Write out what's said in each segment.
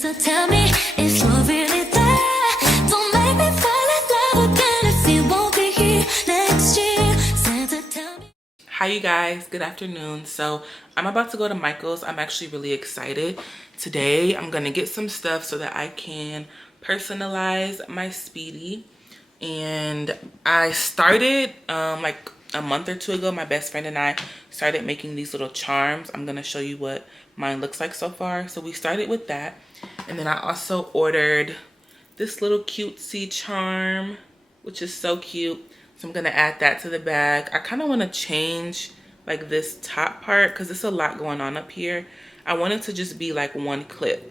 Santa, tell me if you're really there. Don't make me fall in love again if you won't be here next year. Santa, tell me. Hi you guys, good afternoon. So I'm about to go to Michael's. I'm actually really excited. Today I'm gonna get some stuff so that I can personalize my Speedy. And I started like a month or two ago. My best friend and I started making these little charms. I'm gonna show you what mine looks like so far. So we started with that, and then I also ordered this little cutesy charm, which is so cute. So I'm gonna add that to the bag. I kind of want to change like this top part because there's a lot going on up here. I want it to just be like one clip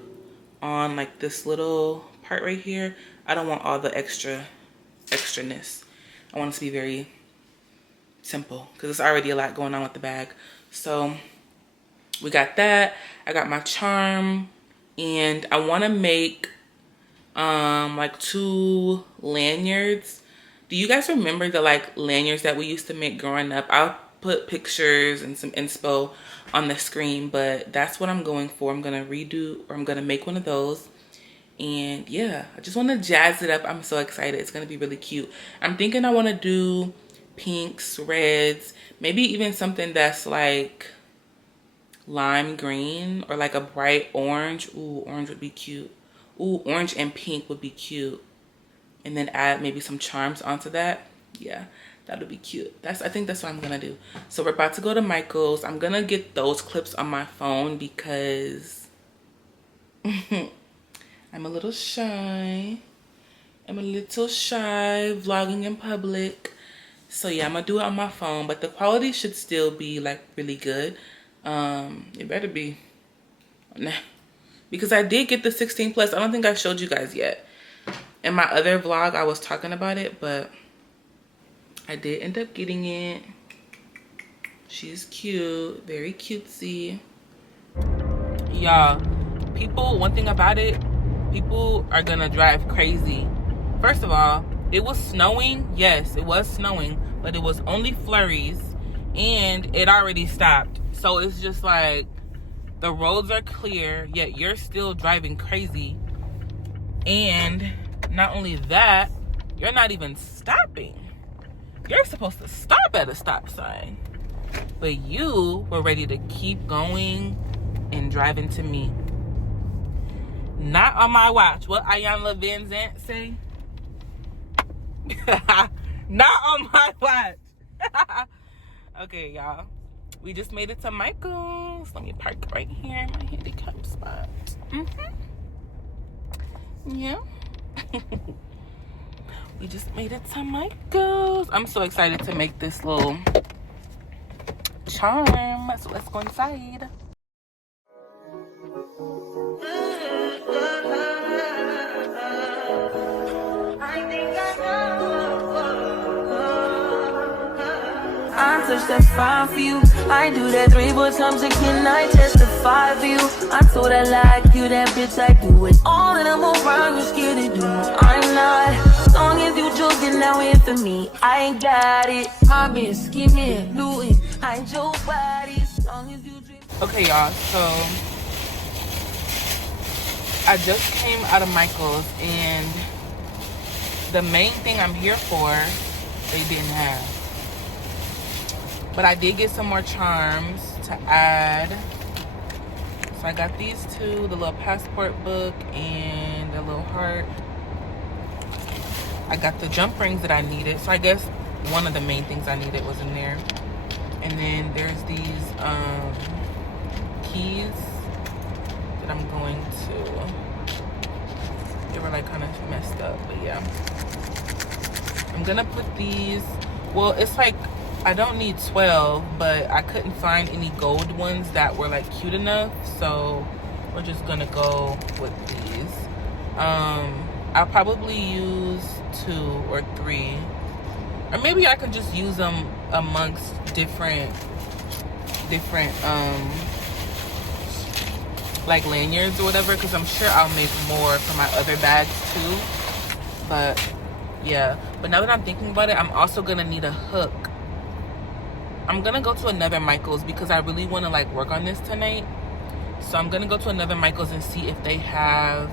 on like this little part right here. I don't want all the extraness. I want it to be very simple because there's already a lot going on with the bag. So we got that. I got my charm, and I want to make like 2 lanyards. Do you guys remember the like lanyards that we used to make growing up? I'll put pictures and some inspo on the screen, but that's what I'm going for. I'm gonna redo, or I'm gonna make one of those. And yeah, I just want to jazz it up. I'm so excited. It's gonna be really cute. I'm thinking I want to do pinks, reds, maybe even something that's like lime green or like a bright orange. Ooh, orange would be cute. Ooh, orange and pink would be cute. And then add maybe some charms onto that. Yeah, that would be cute. I think that's what I'm gonna do. So we're about to go to Michael's. I'm gonna get those clips on my phone because I'm a little shy. Vlogging in public. So yeah, I'm gonna do it on my phone, but the quality should still be like really good. It better be. Nah. Because I did get the 16 plus. I don't think I showed you guys yet. In my other vlog, I was talking about it, but I did end up getting it. She's cute, very cutesy. Y'all, one thing about it, people are gonna drive crazy. First of all, it was snowing. Yes, it was snowing, but it was only flurries, and it already stopped. So it's just like, the roads are clear, yet you're still driving crazy. And not only that, you're not even stopping. You're supposed to stop at a stop sign. But you were ready to keep going and driving to me. Not on my watch. What Ayanna Van Zant say? Not on my watch. Okay, y'all. We just made it to Michael's. Let me park right here in my handicap spot. Yeah. We just made it to Michael's. I'm so excited to make this little charm. So let's go inside. I touch that 5 for you. I do that 3 4 times again. I testify for you. I told her like you, that bitch. I do it all and I'm around. You scared to do. I'm not. As long as you joking now in for me, I ain't got it. I've been skimming, looting. I ain't your body. As long as you dream. Okay, y'all. So I just came out of Michael's, and the main thing I'm here for, they didn't have. But I did get some more charms to add. So I got these 2, the little passport book and the little heart. I got the jump rings that I needed. So I guess one of the main things I needed was in there. And then there's these keys that I'm going to. They were like kind of messed up, but yeah. I'm gonna put these, well, it's like, I don't need 12, but I couldn't find any gold ones that were like cute enough, so we're just gonna go with these. I'll probably use 2 or 3, or maybe I could just use them amongst different like lanyards or whatever, because I'm sure I'll make more for my other bags too. But yeah, but now that I'm thinking about it, I'm also gonna need a hook. I'm gonna go to another Michael's because I really want to like work on this tonight. So I'm gonna go to another Michael's and see if they have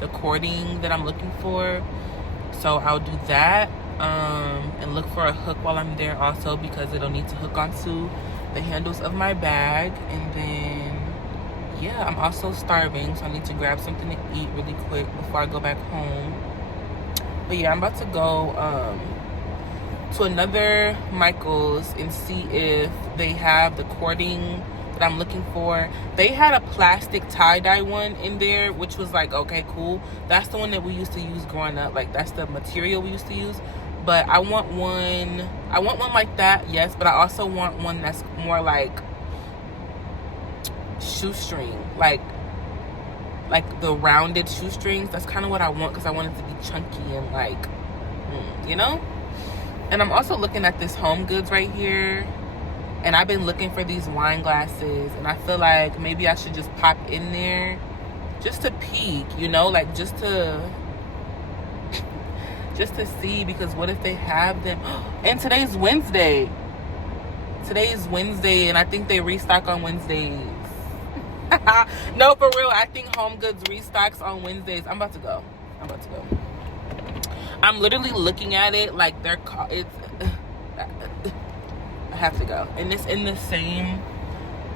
the cording that I'm looking for. So I'll do that, and look for a hook while I'm there also, because it'll need to hook onto the handles of my bag. And then yeah, I'm also starving, so I need to grab something to eat really quick before I go back home. But yeah, I'm about to go to another Michael's and see if they have the cording that I'm looking for. They had a plastic tie-dye one in there, which was like, okay, cool. That's the one that we used to use growing up. Like, that's the material we used to use. But I want one like that, yes, but I also want one that's more like shoestring, like the rounded shoestrings. That's kind of what I want, because I want it to be chunky and like, you know. And I'm also looking at this Home Goods right here, and I've been looking for these wine glasses, and I feel like maybe I should just pop in there just to peek, you know, like just to see, because what if they have them? And today's Wednesday, and I think they restock on Wednesdays. No, for real, I think Home Goods restocks on Wednesdays. I'm about to go. I'm literally looking at it like it's I have to go, and it's in the same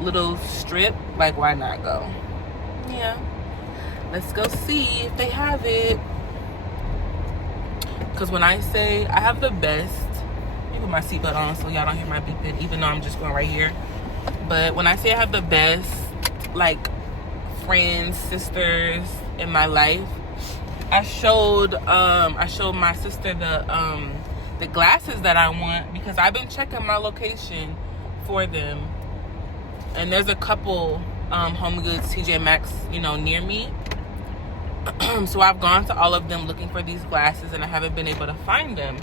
little strip. Like, why not go? Yeah, let's go see if they have it. Because when I say I have the best, let me put my seatbelt on so y'all don't hear my beeping, even though I'm just going right here. But when I say I have the best, like, friends, sisters in my life, I showed my sister the glasses that I want, because I've been checking my location for them, and there's a couple Home Goods, TJ Maxx, you know, near me. So I've gone to all of them looking for these glasses, and I haven't been able to find them.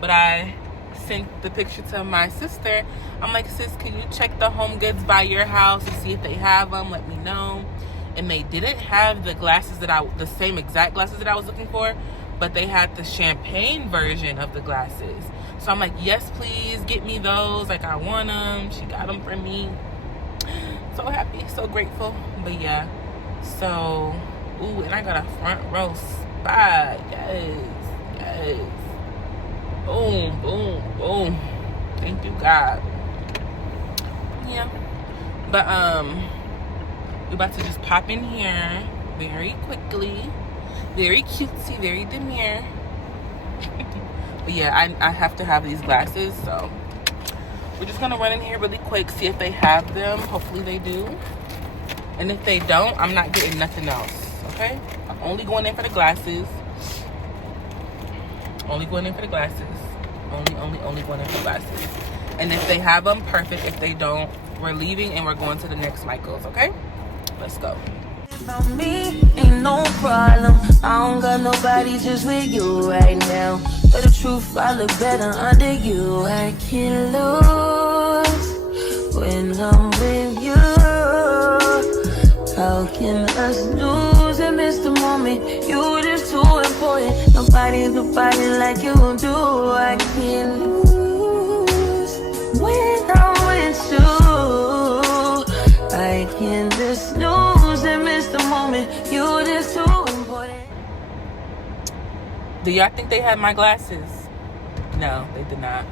But I sent the picture to my sister. I'm like, sis, can you check the Home Goods by your house and see if they have them? Let me know. And they didn't have the same exact glasses that I was looking for, but they had the champagne version of the glasses. So I'm like, yes, please get me those. Like, I want them. She got them for me. So happy, so grateful. But yeah, so, ooh, and I got a front row spot. Yes. Boom, boom, boom. Thank you, God. Yeah. But, we're about to just pop in here very quickly. Very cutesy, very demure. But yeah, I have to have these glasses, so we're just gonna run in here really quick, see if they have them. Hopefully they do. And if they don't, I'm not getting nothing else, okay? I'm only going in for the glasses. Only going in for the glasses. Only going in for the glasses. And if they have them, perfect. If they don't, we're leaving and we're going to the next Michael's, okay? Let's go. About me, ain't no problem. I don't got nobody just with you right now. But the truth, I look better under you. I can't lose when I'm with you. How can us lose and miss the moment? You just too important. Nobody's like you do. I can't lose when I'm with you. I can't just lose and miss the moment. You just too important. Do y'all think they had my glasses? No, they did not.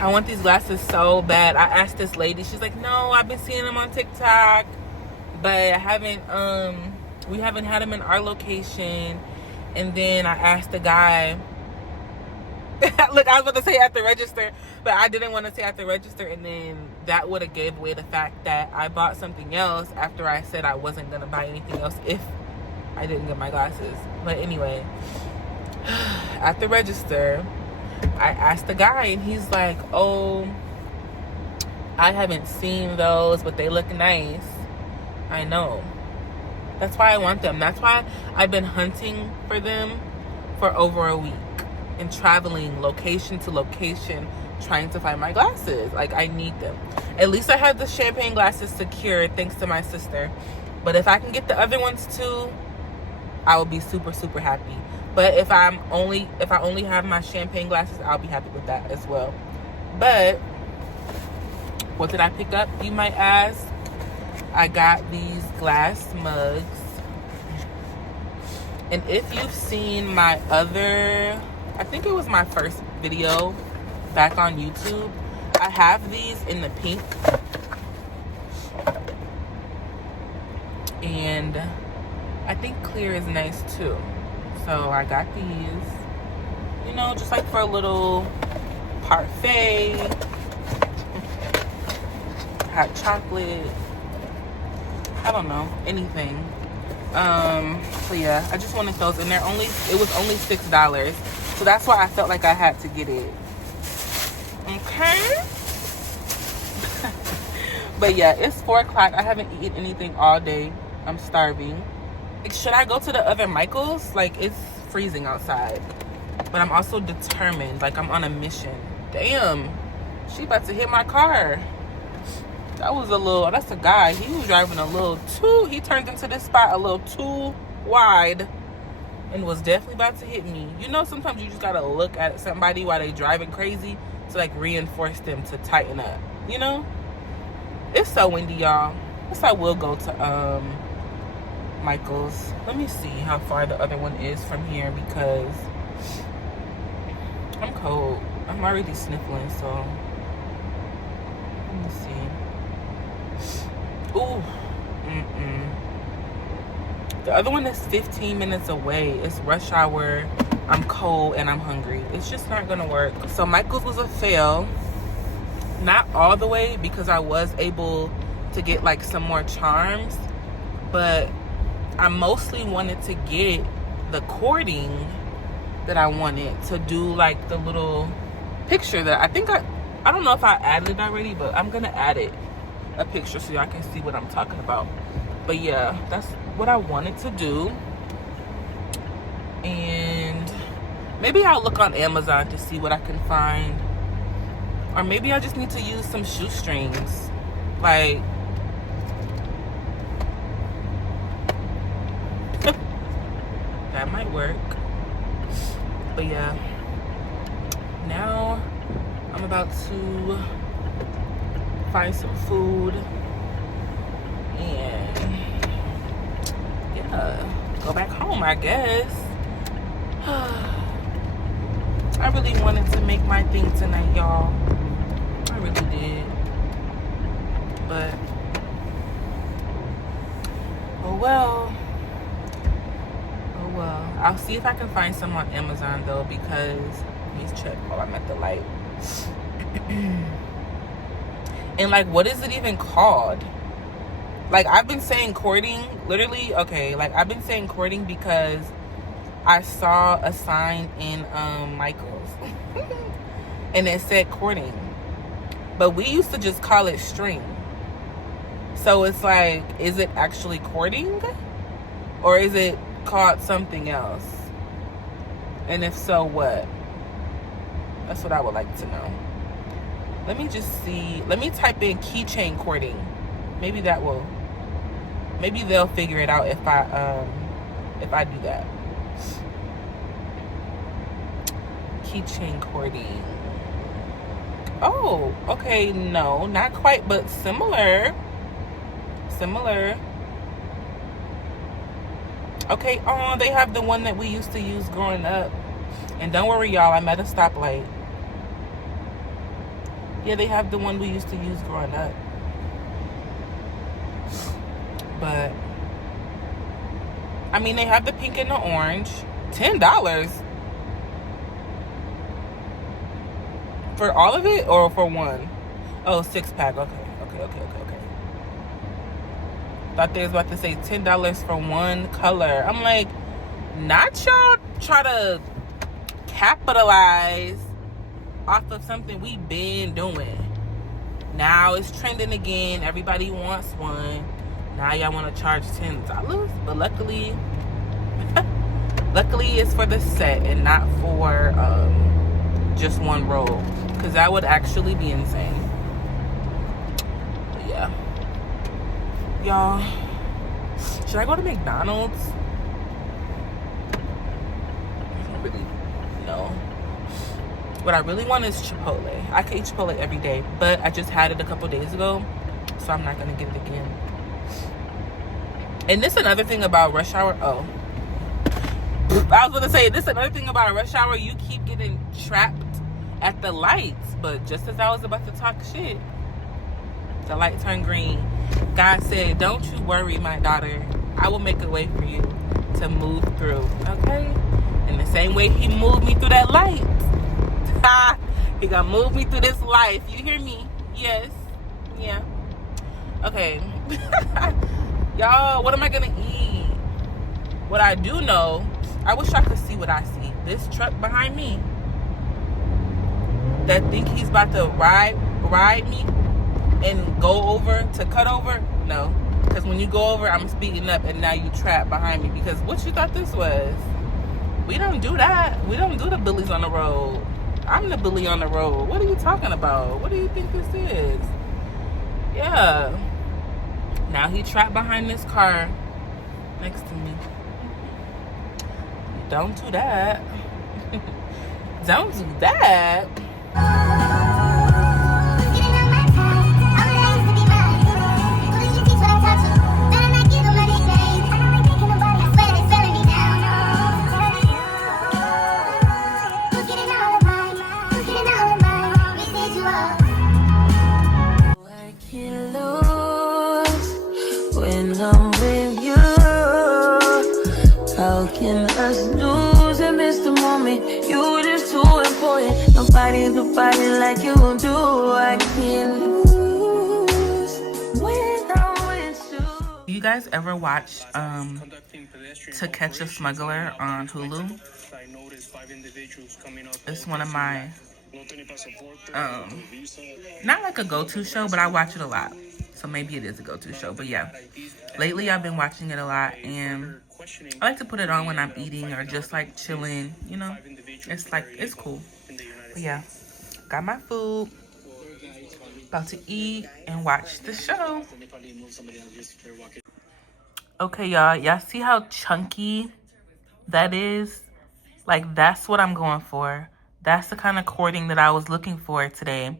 I want these glasses so bad. I asked this lady, she's like, no, I've been seeing them on TikTok, but I haven't, we haven't had them in our location. And then I asked the guy, look, I was about to say at the register, but I didn't want to say at the register, and then that would have gave away the fact that I bought something else after I said I wasn't going to buy anything else if I didn't get my glasses. But anyway, at the register, I asked the guy, and he's like, oh, I haven't seen those, but they look nice. I know. That's why I want them. That's why I've been hunting for them for over a week and traveling location to location trying to find my glasses. Like, I need them. At least I have the champagne glasses secured thanks to my sister. But if I can get the other ones too, I will be super, super happy. But if I only have my champagne glasses, I'll be happy with that as well. But what did I pick up, you might ask? I got these glass mugs. And if you've seen my other, I think it was my first video back on YouTube, I have these in the pink. And I think clear is nice too. So I got these, you know, just like for a little parfait, hot chocolate, I don't know, anything. So yeah, I just wanted those, and it was only $6. So that's why I felt like I had to get it. Okay. But yeah, it's 4 o'clock. I haven't eaten anything all day. I'm starving. Like, should I go to the other Michael's? Like, it's freezing outside. But I'm also determined. Like, I'm on a mission. Damn. She about to hit my car. That's a guy. He was driving he turned into this spot a little too wide and was definitely about to hit me. You know, sometimes you just gotta look at somebody while they driving crazy to like reinforce them to tighten up, you know? It's so windy, y'all. I guess I will go to Michael's. Let me see how far the other one is from here because I'm cold. I'm already sniffling, so let me see. Ooh. The other one is 15 minutes away. It's rush hour. I'm cold and I'm hungry. It's just not gonna work. So Michael's was a fail. Not all the way, because I was able to get like some more charms, but I mostly wanted to get the cording that I wanted to do, like the little picture that I don't know if I added it already, but I'm gonna add a picture so y'all can see what I'm talking about. But yeah, that's what I wanted to do. And maybe I'll look on Amazon to see what I can find, or maybe I just need to use some shoestrings. Like that might work. But yeah, now I'm about to find some food and yeah, go back home, I guess. I really wanted to make my thing tonight, y'all. I really did. But oh well. I'll see if I can find some on Amazon though, because let me check while I'm at the light. And like, what is it even called? Like, I've been saying cording, literally, okay, like I've been saying cording because I saw a sign in Michael's and it said cording, but we used to just call it string. So it's like, is it actually cording, or is it called something else? And if so, what? That's what I would like to know. Let me just see. Let me type in keychain cording. Maybe they'll figure it out if I do that. Keychain cording. Oh, okay. No, not quite, but similar. Okay, oh, they have the one that we used to use growing up. And don't worry, y'all, I'm at a stoplight. Yeah, they have the one we used to use growing up. But I mean, they have the pink and the orange. $10 for all of it, or for one? Oh, 6-pack. Okay. Thought they was about to say $10 for one color. I'm like, not y'all try to capitalize off of something we been doing. Now it's trending again. Everybody wants one. Now y'all want to charge $10. But luckily it's for the set and not for just one roll, because that would actually be insane. But yeah, y'all, should I go to McDonald's? I don't really know. What I really want is Chipotle. I can eat Chipotle every day, but I just had it a couple days ago, so I'm not gonna get it again. And this another thing about rush hour. Oh, I was gonna say this another thing about rush hour. You keep getting trapped at the lights. But just as I was about to talk shit, the light turned green. God said, "Don't you worry, my daughter. I will make a way for you to move through." Okay. In the same way He moved me through that light. He gonna move me through this life. You hear me? Yes. Yeah. Okay. Y'all, what am I gonna eat? What I do know, I wish I could see what I see. This truck behind me that think he's about to ride me and go over to cut over. No, because when you go over, I'm speeding up and now you trapped behind me. Because what you thought this was? We don't do that. We don't do the bullies on the road. I'm the bully on the road. What are you talking about? What do you think this is? Yeah. Now he trapped behind this car next to me. Don't do that. Don't do that. How can us lose and miss the moment? You just too important. Nobody like you do. I can't lose when I'm with you. You guys ever watch To Catch a Smuggler on Hulu? It's one of my not like a go-to show, but I watch it a lot. So maybe it is a go-to show. But yeah, lately I've been watching it a lot, and I like to put it on when I'm eating or just like chilling, you know. It's cool. But yeah, got my food, about to eat and watch the show. Okay, y'all see how chunky that is? Like, that's what I'm going for. That's the kind of cording that I was looking for today,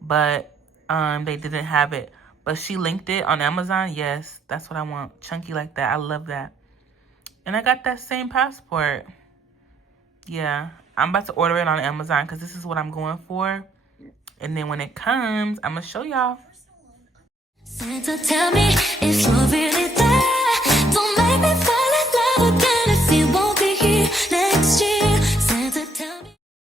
but they didn't have it. But she linked it on Amazon. Yes, that's what I want. Chunky like that. I love that. And I got that same passport. Yeah, I'm about to order it on Amazon because this is what I'm going for. And then when it comes, I'm going to show y'all. Santa, tell me if you're really there.